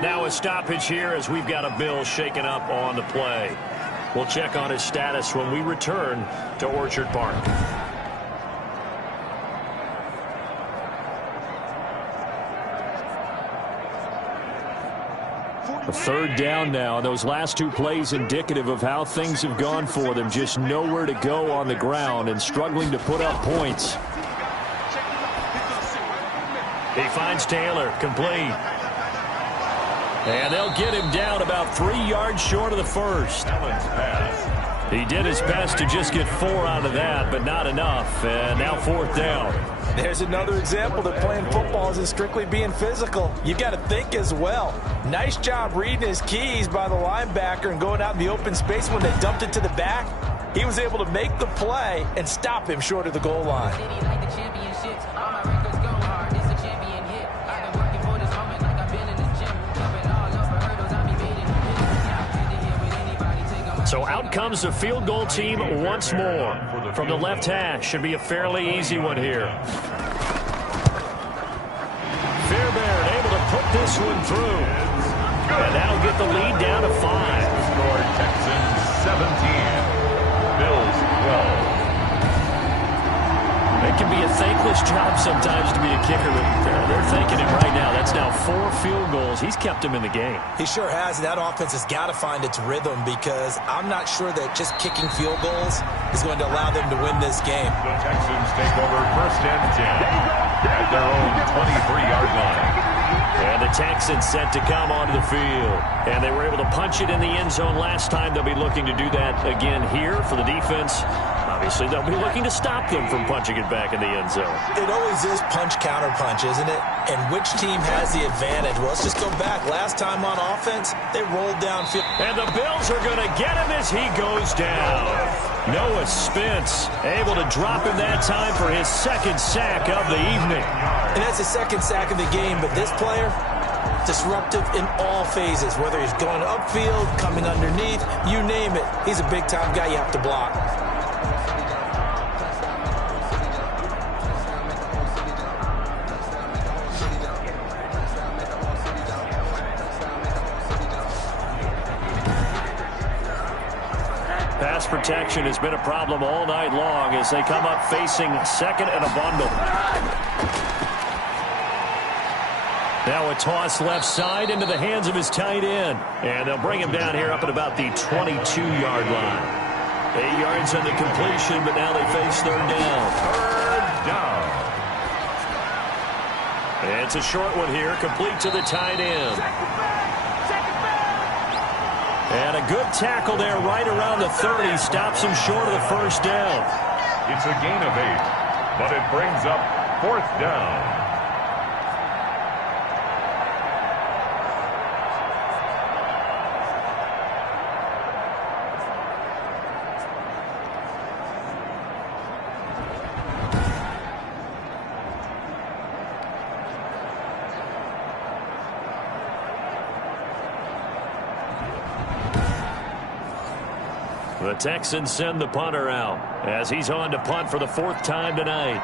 Now a stoppage here as we've got a Bill shaken up on the play. We'll check on his status when we return to Orchard Park. A 3rd down now. Those last 2 plays indicative of how things have gone for them. Just nowhere to go on the ground and struggling to put up points. He finds Taylor, complete. And they'll get him down about 3 yards short of the 1st. He did his best to just get 4 out of that, but not enough. And now 4th down. There's another example that playing football isn't strictly being physical. You got to think as well. Nice job reading his keys by the linebacker and going out in the open space when they dumped it to the back. He was able to make the play and stop him short of the goal line. So out comes the field goal team once more. From the left hash, should be a fairly easy one here. Fairbairn able to put this one through. And that'll get the lead down to 5. Score Texans 17. Bills 12. It can be a thankless job sometimes to be a kicker, but they're thanking him right now. That's now 4 field goals. He's kept him in the game. He sure has. That offense has got to find its rhythm because I'm not sure that just kicking field goals is going to allow them to win this game. The Texans take over 1st and 10 at their own 23-yard line. And the Texans set to come onto the field. And they were able to punch it in the end zone last time. They'll be looking to do that again here for the defense. Obviously, they'll be looking to stop them from punching it back in the end zone. It always is punch-counter-punch, isn't it? And which team has the advantage? Well, let's just go back. Last time on offense, they rolled downfield. And the Bills are going to get him as he goes down. Noah Spence able to drop him that time for his 2nd sack of the evening. And that's the 2nd sack of the game, but this player, disruptive in all phases, whether he's going upfield, coming underneath, you name it. He's a big-time guy you have to block. Pass protection has been a problem all night long as they come up facing 2nd and a bundle. Now a toss left side into the hands of his tight end. And they'll bring him down here up at about the 22-yard line. 8 yards on the completion, but now they face 3rd down. 3rd down. And it's a short one here, complete to the tight end. And a good tackle there right around the 30. Stops him short of the 1st down. It's a gain of 8, but it brings up 4th down. The Texans send the punter out as he's on to punt for the 4th time tonight.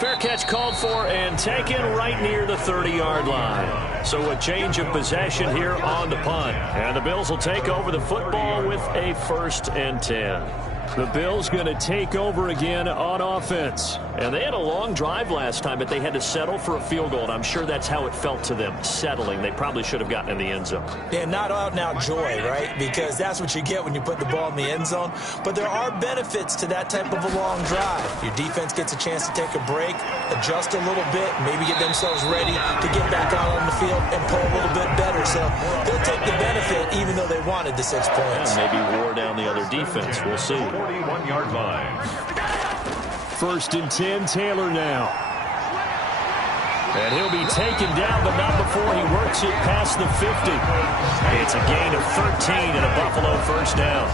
Fair catch called for and taken right near the 30-yard line. So a change of possession here on the punt. And the Bills will take over the football with a 1st and 10. The Bills going to take over again on offense. And they had a long drive last time, but they had to settle for a field goal. And I'm sure that's how it felt to them, settling. They probably should have gotten in the end zone. Yeah, not out now joy, right? Because that's what you get when you put the ball in the end zone. But there are benefits to that type of a long drive. Your defense gets a chance to take a break, adjust a little bit, maybe get themselves ready to get back out on the field and play a little bit better. So they'll take the benefit even though they wanted the 6 points. And maybe wore down the other defense. We'll see. 41-yard line. 1st and 10, Taylor now. And he'll be taken down, but not before he works it past the 50. It's a gain of 13 and a Buffalo 1st down.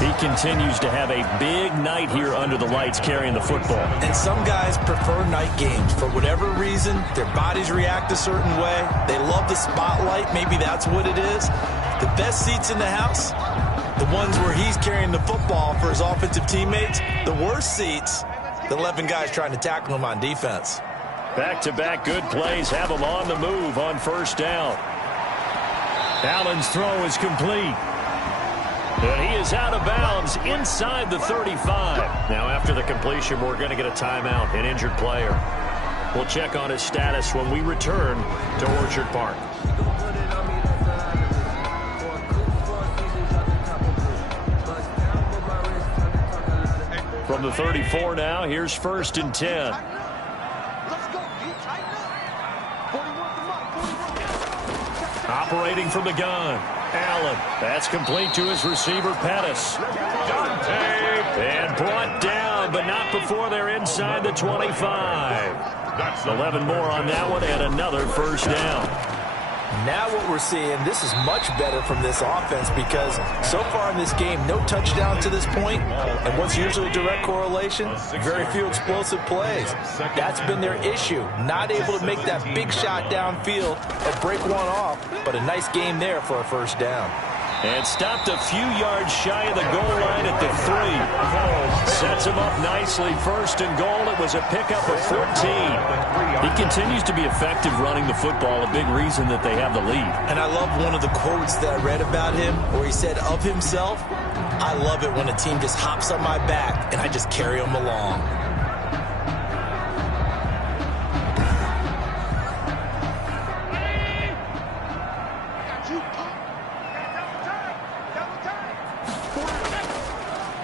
He continues to have a big night here under the lights carrying the football. And some guys prefer night games. For whatever reason, their bodies react a certain way. They love the spotlight. Maybe that's what it is. The best seats in the house, the ones where he's carrying the football for his offensive teammates. The worst seats, the 11 guys trying to tackle him on defense. Back-to-back good plays have him on the move on 1st down. Allen's throw is complete. And he is out of bounds inside the 35. Now after the completion, we're going to get a timeout, an injured player. We'll check on his status when we return to Orchard Park. From the 34 now, here's 1st and 10. Operating from the gun, Allen. That's complete to his receiver, Pettis. And brought down, but not before they're inside the 25. 11 more on that one, and another 1st down. Now what we're seeing, this is much better from this offense because so far in this game, no touchdown to this point, and what's usually a direct correlation? Very few explosive plays. That's been their issue, not able to make that big shot downfield or break one off, but a nice game there for a 1st down. And stopped a few yards shy of the goal line at the 3. Sets him up nicely. 1st and goal. It was a pickup of 14. He continues to be effective running the football, a big reason that they have the lead. And I love one of the quotes that I read about him where he said of himself, I love it when a team just hops on my back and I just carry them along.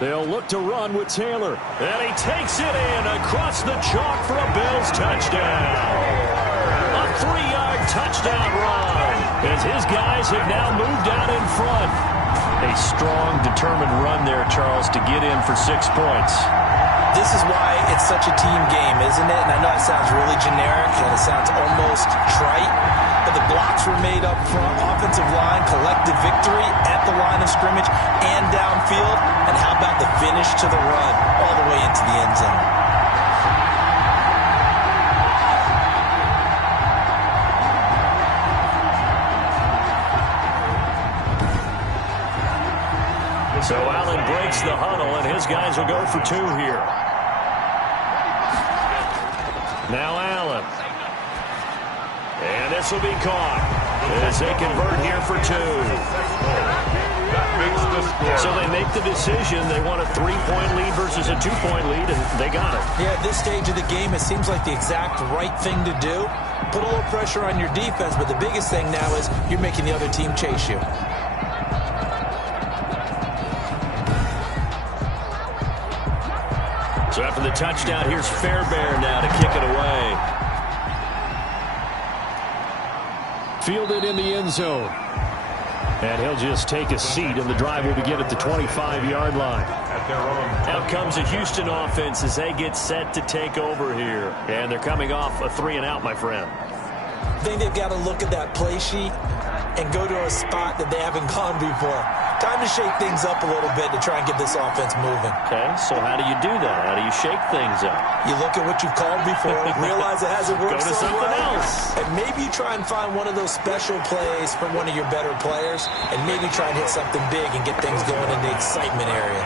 They'll look to run with Taylor. And he takes it in across the chalk for a Bills touchdown. A 3-yard touchdown run as his guys have now moved out in front. A strong, determined run there, Charles, to get in for 6 points. This is why it's such a team game, isn't it? And I know it sounds really generic and it sounds almost trite, but the blocks were made up front, offensive line, collective victory at the line of scrimmage and downfield. And how about the finish to the run all the way into the end zone? So Allen breaks the huddle, and his guys will go for 2 here. Now Allen. And this will be caught as they convert here for 2. So they make the decision. They want a 3-point lead versus a 2-point lead, and they got it. Yeah, at this stage of the game, it seems like the exact right thing to do. Put a little pressure on your defense, but the biggest thing now is you're making the other team chase you. So after the touchdown, here's Fairbairn now to kick it away. Fielded in the end zone. And he'll just take a seat, and the drive will begin at the 25-yard line. Out comes the Houston offense as they get set to take over here. And they're coming off a 3-and-out, my friend. I think they've got to look at that play sheet and go to a spot that they haven't gone before. Time to shake things up a little bit to try and get this offense moving. Okay, so how do you do that? How do you shake things up? You look at what you've called before, realize it hasn't worked Go to something else. and maybe you try and find one of those special plays from one of your better players, and maybe try and hit something big and get things going in the excitement area.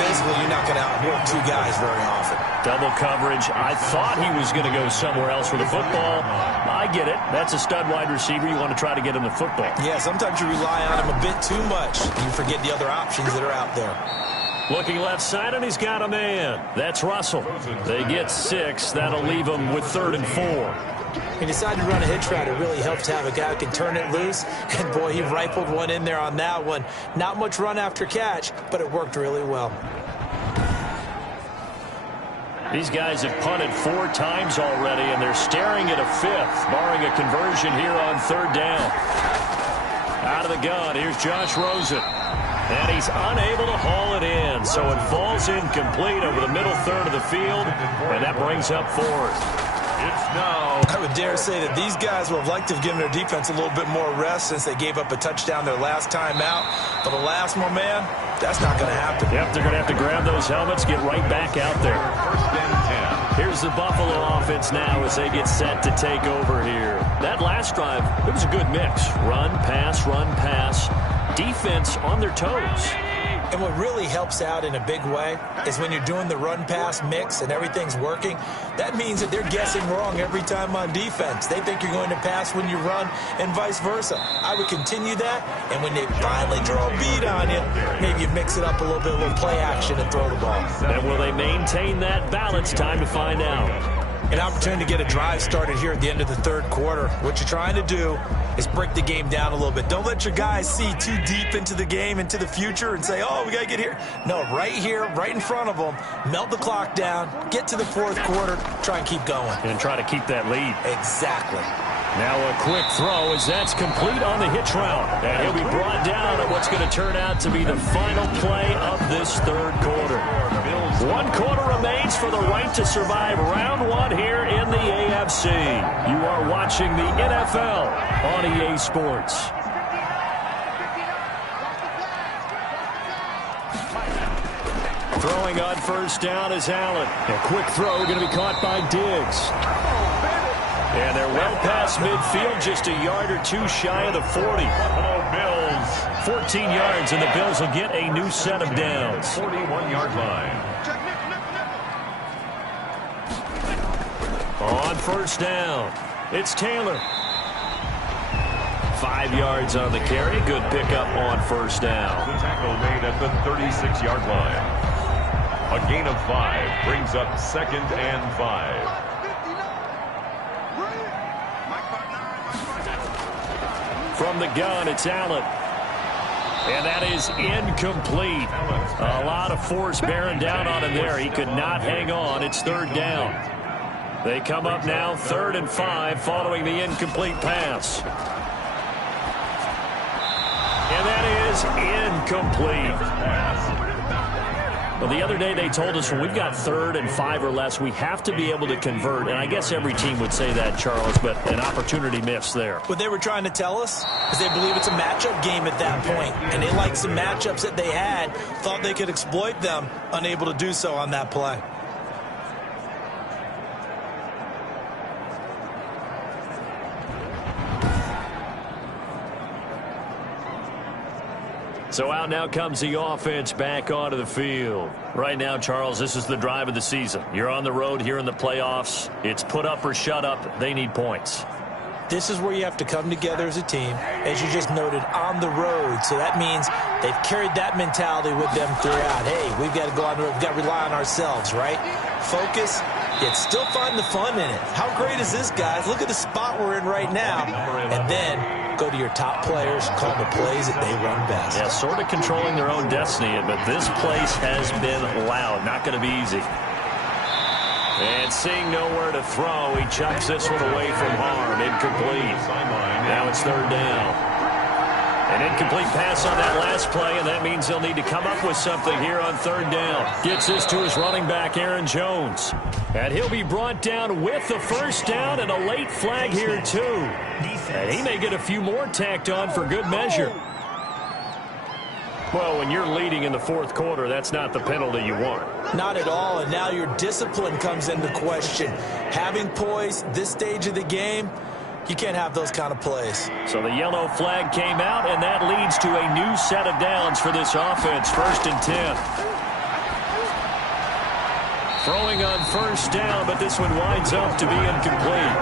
Basically, you're not going to outwork two guys very often. Double coverage. I thought he was going to go somewhere else with the football. I get it. That's a stud wide receiver. You want to try to get him the football. Yeah, sometimes you rely on him a bit too much. You forget the other options that are out there. Looking left side, and he's got a man. That's Russell. They get 6. That'll leave him with 3rd and 4. He decided to run a hitch route. It really helps to have a guy who can turn it loose. And, boy, he rifled one in there on that one. Not much run after catch, but it worked really well. These guys have punted 4 times already, and they're staring at a 5th, barring a conversion here on 3rd down. Out of the gun, here's Josh Rosen. And he's unable to haul it in, so it falls incomplete over the middle third of the field, and that brings up 4th. It's now. I would dare say that these guys would have liked to have given their defense a little bit more rest since they gave up a touchdown their last time out. But the last one, man, that's not going to happen. Yep, they're going to have to grab those helmets, get right back out there. 1st and 10. Here's the Buffalo offense now as they get set to take over here. That last drive, it was a good mix. Run, pass, defense on their toes. And what really helps out in a big way is when you're doing the run-pass mix and everything's working, that means that they're guessing wrong every time on defense. They think you're going to pass when you run and vice versa. I would continue that, and when they finally draw a beat on you, maybe you mix it up a little bit, a little play action and throw the ball. And will they maintain that balance? Time to find out. An opportunity to get a drive started here at the end of the 3rd quarter. What you're trying to do is break the game down a little bit. Don't let your guys see too deep into the game, into the future, and say, oh, we got to get here. No, right here, right in front of them, melt the clock down, get to the 4th quarter, try and keep going. And try to keep that lead. Exactly. Now a quick throw as that's complete on the hitch route. And he'll be brought down at what's going to turn out to be the final play of this 3rd quarter. 1 quarter remains for the right to survive round 1 here in the AFC. You are watching the NFL on EA Sports. Throwing on 1st down is Allen. A quick throw going to be caught by Diggs. And they're well past midfield, just a yard or 2 shy of the 40. Bills. 14 yards, and the Bills will get a new set of downs. 41-yard line. On 1st down, it's Taylor. 5 yards on the carry. Good pickup on 1st down. The tackle made at the 36-yard line. A gain of 5 brings up 2nd and 5. From the gun, it's Allen. And that is incomplete. A lot of force bearing down on him there. He could not hang on. It's 3rd down. They come up now 3rd and 5 following the incomplete pass. And that is incomplete. Well, the other day they told us when we've got 3rd and 5 or less, we have to be able to convert. And I guess every team would say that, Charles, but an opportunity missed there. What they were trying to tell us is they believe it's a matchup game at that point. And they liked some matchups that they had, thought they could exploit them, unable to do so on that play. So out now comes the offense back onto the field. Right now, Charles, this is the drive of the season. You're on the road here in the playoffs. It's put up or shut up. They need points. This is where you have to come together as a team, as you just noted, on the road. So that means they've carried that mentality with them throughout. Hey, we've got to go on the road. We've got to rely on ourselves, right? Focus, yet still find the fun in it. How great is this, guys? Look at the spot we're in right now. And then go to your top players, call the plays that they run best. Yeah, sort of controlling their own destiny, but this place has been loud. Not going to be easy. And seeing nowhere to throw, he chucks this one away from harm. Incomplete. Now it's 3rd down. An incomplete pass on that last play, and that means they'll need to come up with something here on 3rd down. Gets this to his running back, Aaron Jones. And he'll be brought down with the 1st down and a late flag here, too. And he may get a few more tacked on for good measure. Well, when you're leading in the fourth quarter, that's not the penalty you want. Not at all, and now your discipline comes into question. Having poise this stage of the game, you can't have those kind of plays. So the yellow flag came out, and that leads to a new set of downs for this offense. 1st and 10. Throwing on first down, but this one winds up to be incomplete.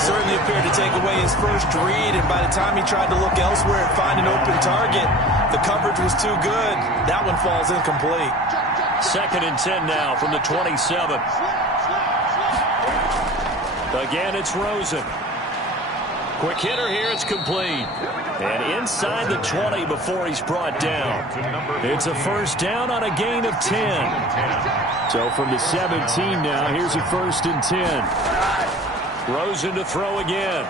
Certainly appeared to take away his first read, and by the time he tried to look elsewhere and find an open target, the coverage was too good. That one falls incomplete. 2nd and 10 now from the 27. Again, it's Rosen. Quick hitter here, it's complete. And inside the 20 before he's brought down. It's a first down on a gain of 10. So from the 17 now, here's a 1st and 10. Rosen to throw again.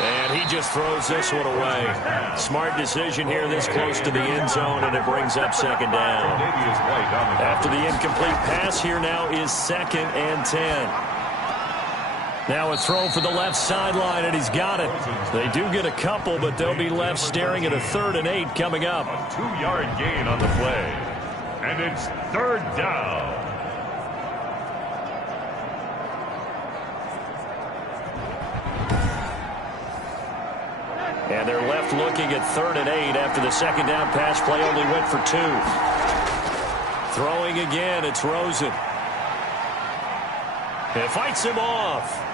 And he just throws this one away. Smart decision here this close to the end zone, and it brings up 2nd down. After the incomplete pass, here now is 2nd and 10. Now a throw for the left sideline, and he's got it. They do get a couple, but they'll be left staring at a 3rd and 8 coming up. A 2-yard gain on the play. And it's 3rd down. And they're left looking at 3rd and 8 after the 2nd down pass play only went for 2. Throwing again, it's Rosen. And fights him off.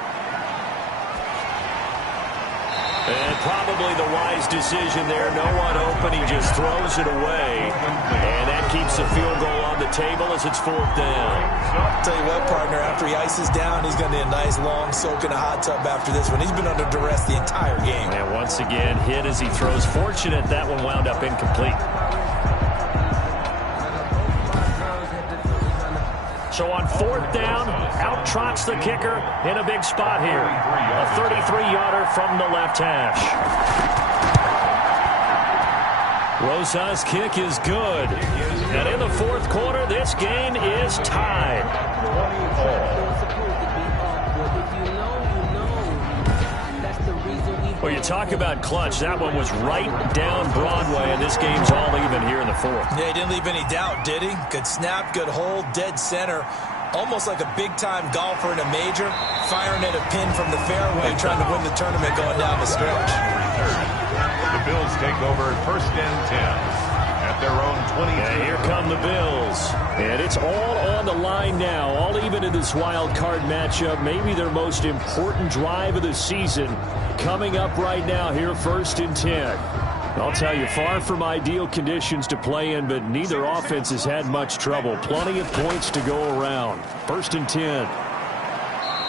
And probably the wise decision there. No one open. He just throws it away. And that keeps the field goal on the table as it's 4th down. I'll tell you what, partner, after he ices down, he's going to need a nice long soak in a hot tub after this one. He's been under duress the entire game. And once again, hit as he throws. Fortunate that one wound up incomplete. So on 4th down, out trots the kicker in a big spot here. A 33-yarder from the left hash. Rosas' kick is good. And in the 4th quarter, this game is tied. Well, you talk about clutch. That one was right down Broadway, and this game's all even here in the 4th. Yeah, he didn't leave any doubt, did he? Good snap, good hold, dead center. Almost like a big-time golfer in a major, firing at a pin from the fairway, trying to win the tournament going down the stretch. The Bills take over 1st and 10. At their own 20. And here come the Bills. And it's all on the line now, all even in this wild card matchup. Maybe their most important drive of the season coming up right now here, 1st and 10. I'll tell you, far from ideal conditions to play in, but neither offense has had much trouble. Plenty of points to go around. 1st and 10.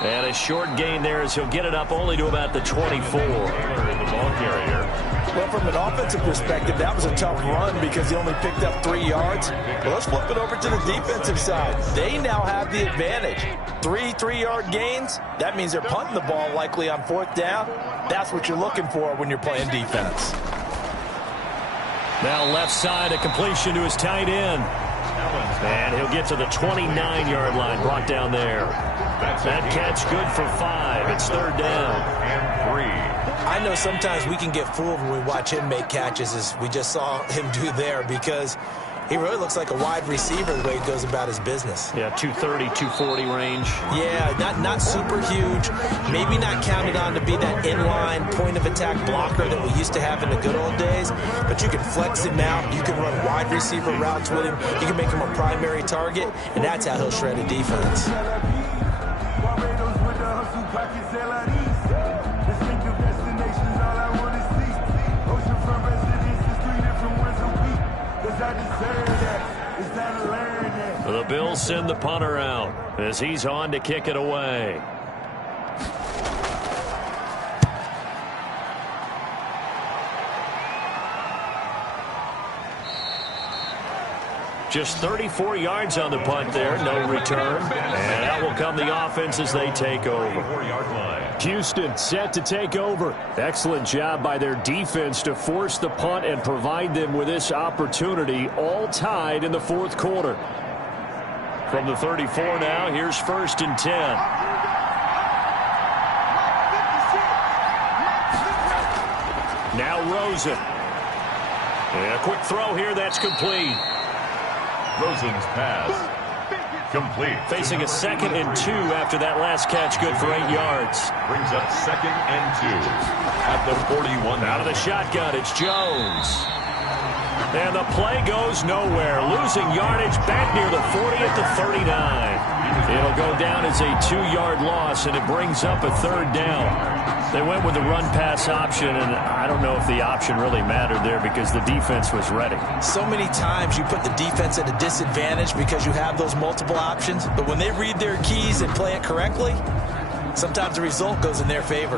And a short gain there as he'll get it up only to about the 24. The ball carrier. Well, from an offensive perspective, that was a tough run because he only picked up 3 yards. Well, let's flip it over to the defensive side. They now have the advantage. 3-3-yard gains. That means they're punting the ball likely on 4th down. That's what you're looking for when you're playing defense. Now left side, a completion to his tight end. And he'll get to the 29-yard line, brought down there. That catch good for 5. It's 3rd down. And 3. I know sometimes we can get fooled when we watch him make catches, as we just saw him do there, because he really looks like a wide receiver the way he goes about his business. Yeah, 230, 240 range. Yeah, not super huge. Maybe not counted on to be that inline point-of-attack blocker that we used to have in the good old days, but you can flex him out. You can run wide receiver routes with him. You can make him a primary target, and that's how he'll shred a defense. The Bills send the punter out as he's on to kick it away. Just 34 yards on the punt there, no return. And out will come the offense as they take over. 4-yard line. Houston set to take over. Excellent job by their defense to force the punt and provide them with this opportunity, all tied in the 4th quarter. From the 34 now, here's 1st and 10. Now Rosen. And a quick throw here. That's complete. Rosen's pass. Complete. Facing a 2nd and 2 after that last catch. Good for 8 yards. Brings up 2nd and 2 at the 41. Out of the shotgun, it's Jones. And the play goes nowhere. Losing yardage back near the 40 at the 39. It'll go down as a 2-yard loss, and it brings up a 3rd down. They went with the run-pass option, and I don't know if the option really mattered there because the defense was ready. So many times you put the defense at a disadvantage because you have those multiple options, but when they read their keys and play it correctly, sometimes the result goes in their favor.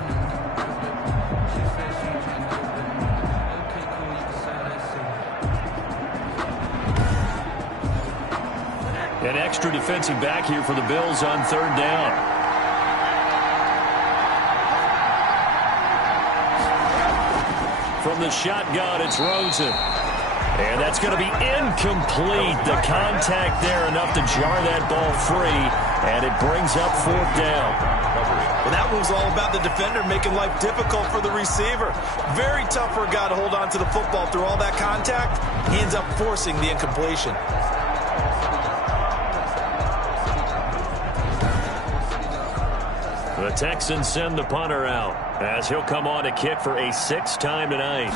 An extra defensive back here for the Bills on 3rd down. From the shotgun, it's Rosen. And that's going to be incomplete. The contact there enough to jar that ball free, and it brings up 4th down. Well, that was all about the defender making life difficult for the receiver. Very tough for a guy to hold on to the football through all that contact. He ends up forcing the incompletion. The Texans send the punter out as he'll come on to kick for a 6th time tonight.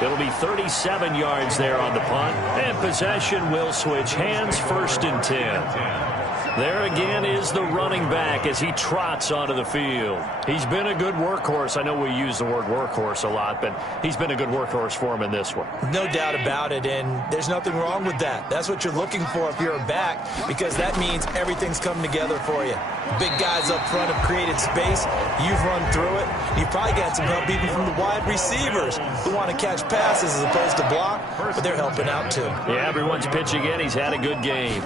It'll be 37 yards there on the punt, and possession will switch hands. 1st and 10. There again is the running back as he trots onto the field. He's been a good workhorse. I know we use the word workhorse a lot, but he's been a good workhorse for him in this one. No doubt about it, and there's nothing wrong with that. That's what you're looking for if you're a back, because that means everything's come together for you. Big guys up front have created space. You've run through it. You've probably got some help even from the wide receivers who want to catch passes as opposed to block, but they're helping out too. Yeah, everyone's pitching in. He's had a good game.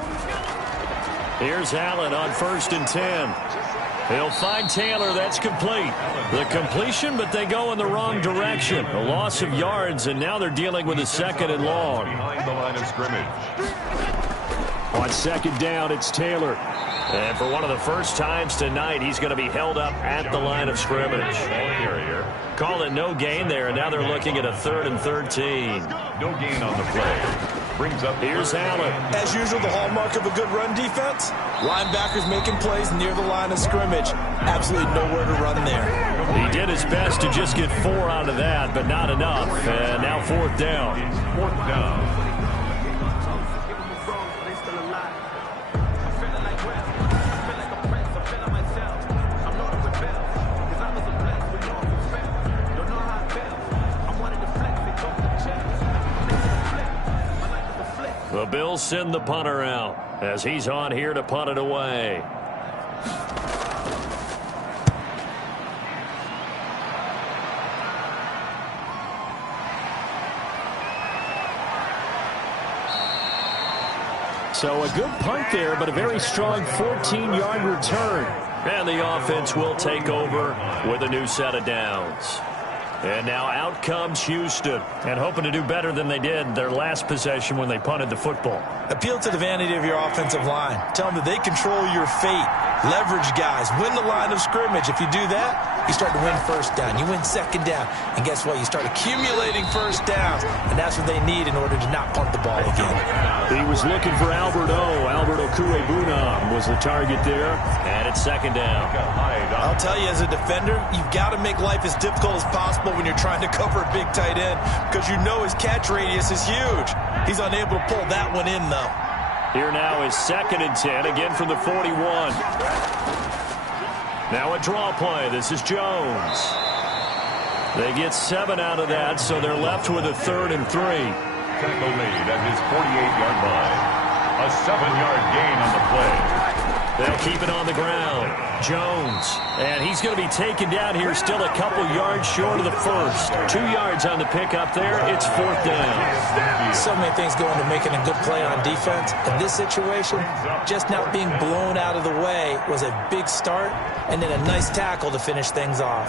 Here's Allen on 1st and 10. He'll find Taylor. That's complete. The completion, but they go in the wrong direction. A loss of yards, and now they're dealing with a 2nd and long. Behind the line of scrimmage. On 2nd down, it's Taylor. And for one of the first times tonight, he's going to be held up at the line of scrimmage. Call it no gain there, and now they're looking at a 3rd and 13. No gain on the play. Brings up. Here's Allen. As usual, the hallmark of a good run defense, linebackers making plays near the line of scrimmage. Absolutely nowhere to run there. He did his best to just get 4 out of that, but not enough. And now 4th down. 4th down. The Bills send the punter out as he's on here to punt it away. So a good punt there, but a very strong 14-yard return. And the offense will take over with a new set of downs. And now out comes Houston, and hoping to do better than they did their last possession when they punted the football. Appeal to the vanity of your offensive line. Tell them that they control your fate. Leverage guys. Win the line of scrimmage. If you do that, you start to win 1st down. You win 2nd down. And guess what? You start accumulating 1st downs. And that's what they need in order to not punt the ball again. He was looking for Albert O. Albert Okwuegbunam was the target there. And it's 2nd down. I'll tell you, as a defender, you've got to make life as difficult as possible when you're trying to cover a big tight end, because you know his catch radius is huge. He's unable to pull that one in, though. Here now is 2nd and 10, again from the 41. Now a draw play. This is Jones. They get 7 out of that, so they're left with a 3rd and 3. Tackle made at his 48-yard line. A 7-yard gain on the play. They'll keep it on the ground. Jones. And he's going to be taken down here, still a couple yards short of the first. 2 yards on the pickup there. It's 4th down. So many things go into making a good play on defense. In this situation, just not being blown out of the way was a big start, and then a nice tackle to finish things off.